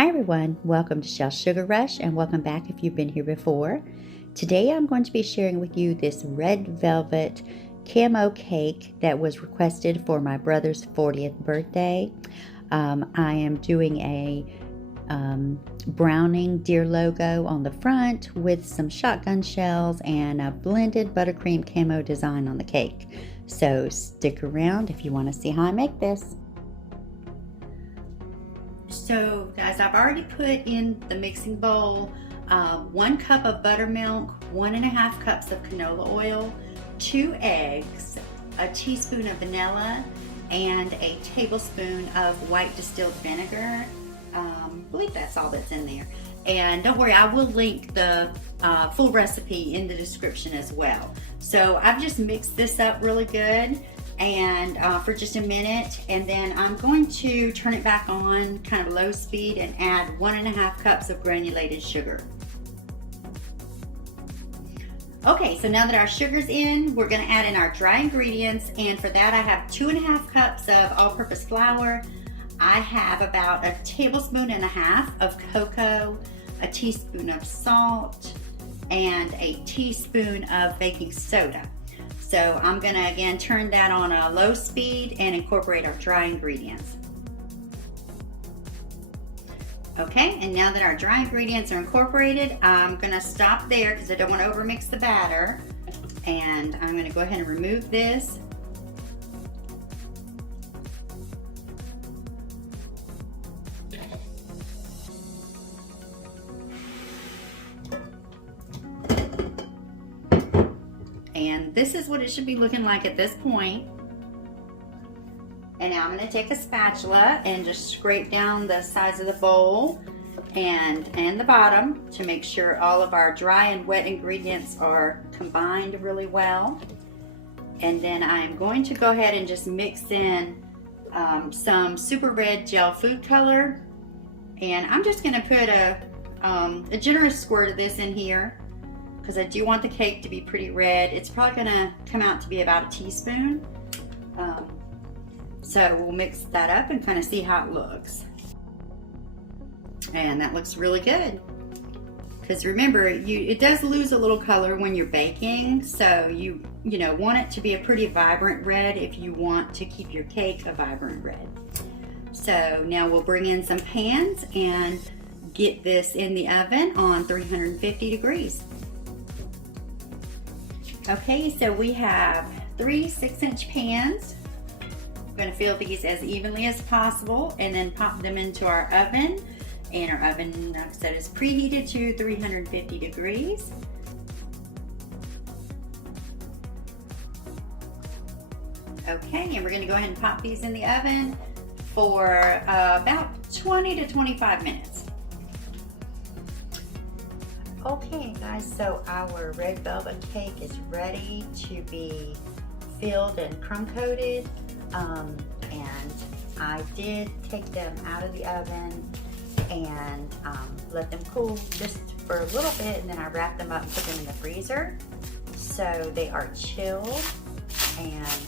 Hi everyone, welcome to Shell Sugar Rush and welcome back if you've been here before. Today I'm going to be sharing with you this red velvet camo cake that was requested for my brother's 40th birthday. I am doing a browning deer logo on the front with some shotgun shells and a blended buttercream camo design on the cake. So stick around if you want to see how I make this. So guys, I've already put in the mixing bowl 1 cup of buttermilk, 1.5 cups of canola oil, 2 eggs, a teaspoon of vanilla, and a tablespoon of white distilled vinegar. I believe that's all that's in there. And don't worry, I will link the full recipe in the description as well. So I've just mixed this up really good and for just a minute, and then I'm going to turn it back on kind of low speed and add 1.5 cups of granulated sugar. Okay, so now that our sugar's in, we're going to add in our dry ingredients, and for that I have 2.5 cups of all-purpose flour. I have about 1.5 tablespoons of cocoa, a teaspoon of salt, and a teaspoon of baking soda. So I'm going to again turn that on a low speed and incorporate our dry ingredients. Okay, and now that our dry ingredients are incorporated, I'm going to stop there because I don't want to overmix the batter. And I'm going to go ahead and remove this. And this is what it should be looking like at this point. And now I'm going to take a spatula and just scrape down the sides of the bowl and the bottom to make sure all of our dry and wet ingredients are combined really well. And then I'm going to go ahead and just mix in some super red gel food color. And I'm just going to put a generous squirt of this in here, because I do want the cake to be pretty red. It's probably gonna come out to be about a teaspoon. So we'll mix that up and kind of see how it looks. And that looks really good. Because remember, it does lose a little color when you're baking, so you want it to be a pretty vibrant red if you want to keep your cake a vibrant red. So now we'll bring in some pans and get this in the oven on 350 degrees. Okay, so we have 3 6-inch pans. I'm going to fill these as evenly as possible and then pop them into our oven. And our oven, like I said, is preheated to 350 degrees. Okay, and we're going to go ahead and pop these in the oven for about 20 to 25 minutes. Okay guys, so our red velvet cake is ready to be filled and crumb coated, and I did take them out of the oven and let them cool just for a little bit, and then I wrapped them up and put them in the freezer so they are chilled. And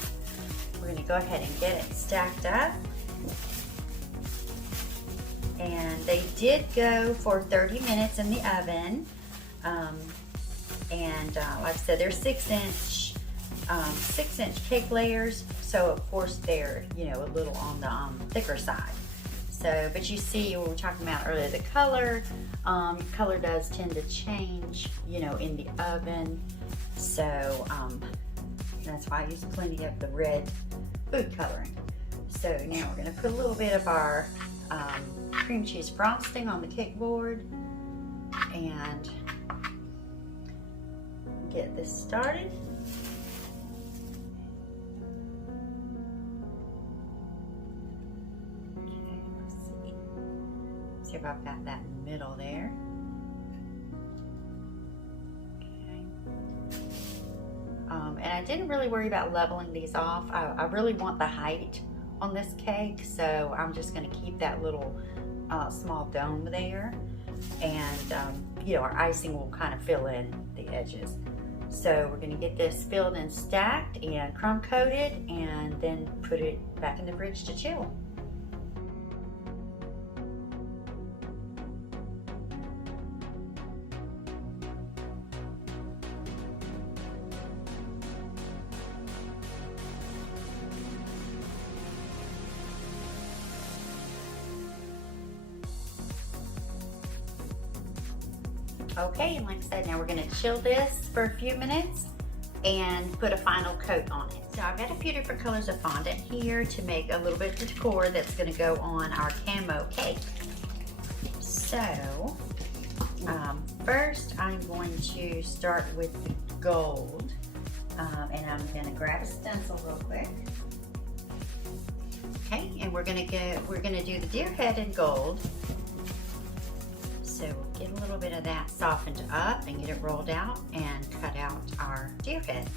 we're going to go ahead and get it stacked up. And they did go for 30 minutes in the oven. Like I said, they're 6-inch cake layers, so of course they're a little on the thicker side. So, but you see, what we were talking about earlier, the color does tend to change, in the oven. So that's why I use plenty of the red food coloring. So now we're going to put a little bit of our cream cheese frosting on the cake board and get this started. Okay, let's see if I've got that in the middle there. Okay. And I didn't really worry about leveling these off. I really want the height on this cake, so I'm just going to keep that little small dome there, and our icing will kind of fill in the edges. So we're going to get this filled and stacked and crumb coated, and then put it back in the fridge to chill. Okay, and like I said, now we're gonna chill this for a few minutes and put a final coat on it. So I've got a few different colors of fondant here to make a little bit of decor that's gonna go on our camo cake. So, first I'm going to start with the gold, and I'm gonna grab a stencil real quick. Okay, and we're gonna do the deer head in gold. So we'll get a little bit of that softened up and get it rolled out and cut out our deer head.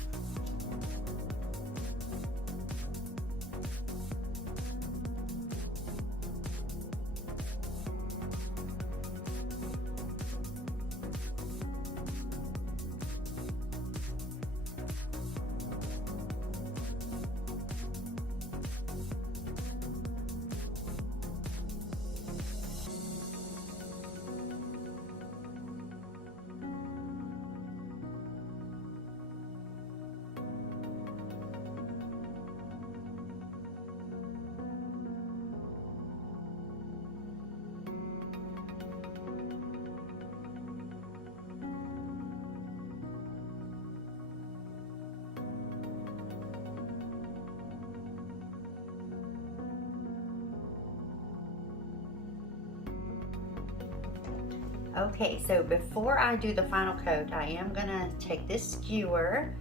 Okay, so before I do the final coat, I am gonna take this skewer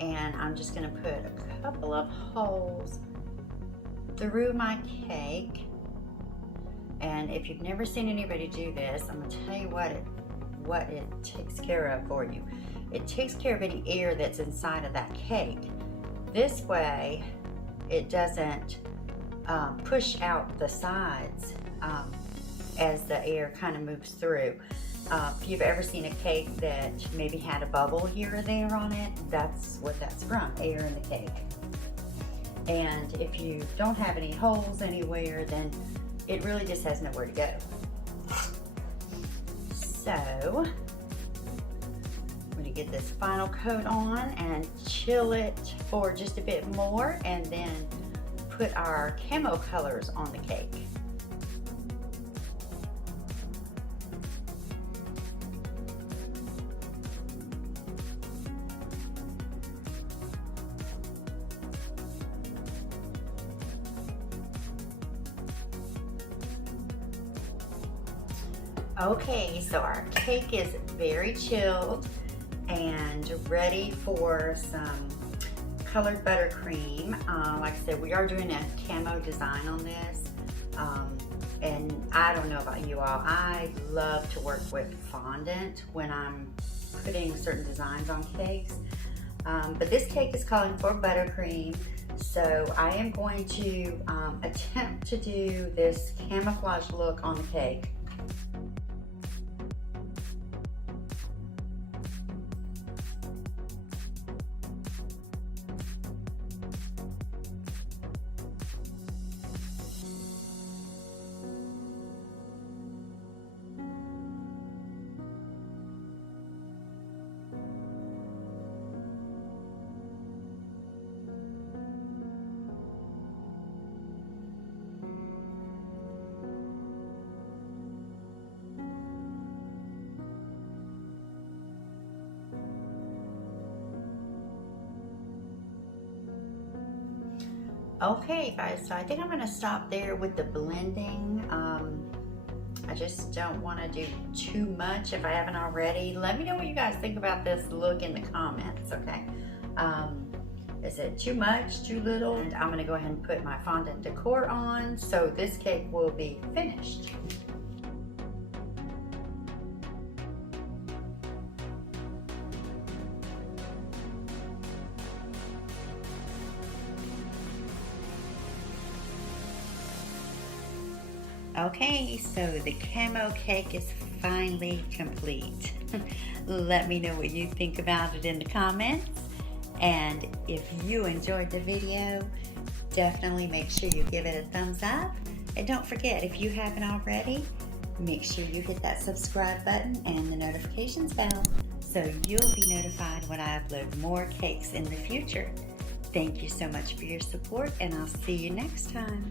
and I'm just gonna put a couple of holes through my cake. And if you've never seen anybody do this, I'm gonna tell you what it takes care of for you. It takes care of any air that's inside of that cake. This way, it doesn't push out the sides as the air kind of moves through. If you've ever seen a cake that maybe had a bubble here or there on it, that's what that's from, air in the cake. And if you don't have any holes anywhere, then it really just has nowhere to go. So, I'm going to get this final coat on and chill it for just a bit more, and then put our camo colors on the cake. Okay, so our cake is very chilled and ready for some colored buttercream. Like I said, we are doing a camo design on this. And I don't know about you all, I love to work with fondant when I'm putting certain designs on cakes. But this cake is calling for buttercream. So I am going to attempt to do this camouflage look on the cake. Okay guys, so I think I'm gonna stop there with the blending. I just don't want to do too much if I haven't already. Let me know what you guys think about this look in the comments, okay? Is it too much, too little? And I'm gonna go ahead and put my fondant decor on so this cake will be finished. Okay, so the camo cake is finally complete. Let me know what you think about it in the comments. And if you enjoyed the video, definitely make sure you give it a thumbs up. And don't forget, if you haven't already, make sure you hit that subscribe button and the notifications bell so you'll be notified when I upload more cakes in the future. Thank you so much for your support, and I'll see you next time.